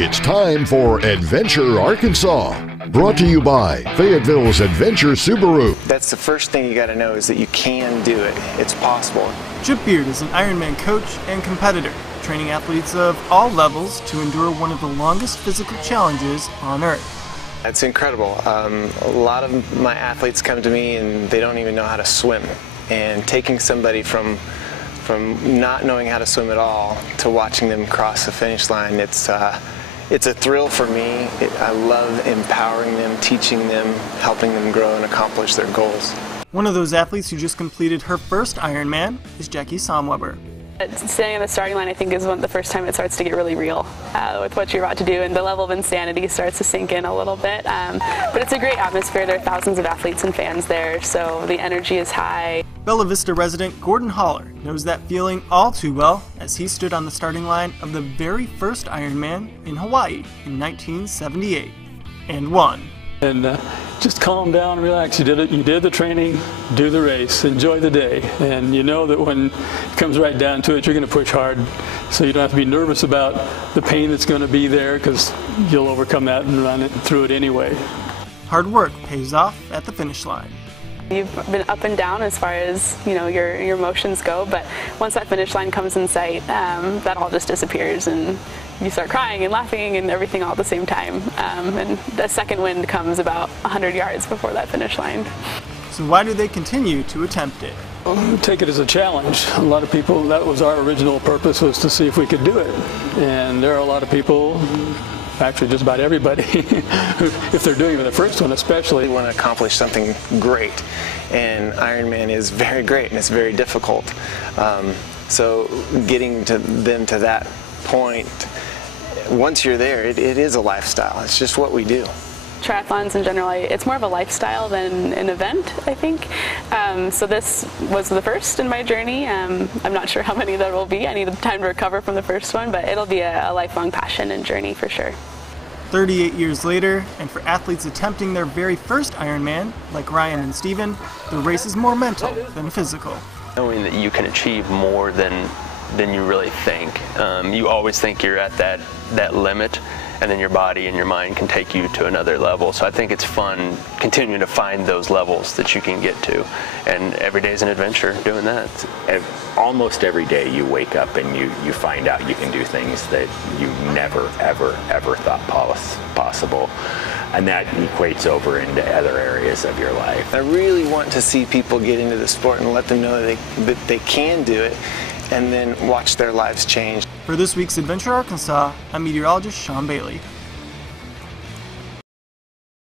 It's time for Adventure Arkansas, brought to you by Fayetteville's Adventure Subaru. That's the first thing you got to know, is that you can do it. It's possible. Chip Beard is an Ironman coach and competitor, training athletes of all levels to endure one of the longest physical challenges on Earth. It's incredible. A lot of my athletes come to me and they don't even know how to swim. And taking somebody from not knowing how to swim at all to watching them cross the finish line, it's a thrill for me. I love empowering them, teaching them, helping them grow and accomplish their goals. One of those athletes who just completed her first Ironman is Jackie Somweber. Standing on the starting line, I think, is the first time it starts to get really real with what you're about to do, and the level of insanity starts to sink in a little bit. But it's a great atmosphere. There are thousands of athletes and fans there, so the energy is high. Bella Vista resident Gordon Haller knows that feeling all too well as he stood on the starting line of the very first Ironman in Hawaii in 1978 and won. And just calm down, relax. You did the training, do the race, enjoy the day. And you know that when it comes right down to it, you're going to push hard. So you don't have to be nervous about the pain that's going to be there, because you'll overcome that and run it through it anyway. Hard work pays off at the finish line. You've been up and down as far as your emotions go, but once that finish line comes in sight, that all just disappears, and you start crying and laughing and everything all at the same time. And the second wind comes about 100 yards before that finish line. So why do they continue to attempt it? Take it as a challenge. A lot of people, that was our original purpose, was to see if we could do it. And there are a lot of people, actually just about everybody, if they're doing it the first one especially, They want to accomplish something great, and Ironman is very great and it's very difficult. So getting them to that point, once you're there, it is a lifestyle. It's just what we do. Triathlons in general, it's more of a lifestyle than an event, I think. So this was the first in my journey. I'm not sure how many there will be. I need time to recover from the first one, but it'll be a lifelong passion and journey for sure. 38 years later, and for athletes attempting their very first Ironman, like Ryan and Steven, the race is more mental than physical. Knowing that you can achieve more than you really think. You always think you're at that limit, and then your body and your mind can take you to another level. So I think it's fun continuing to find those levels that you can get to, and every day is an adventure doing that. Almost every day you wake up and you find out you can do things that you never ever thought possible, and that equates over into other areas of your life. I really want to see people get into the sport and let them know that they can do it, and then watch their lives change. For this week's Adventure Arkansas, I'm meteorologist Sean Bailey.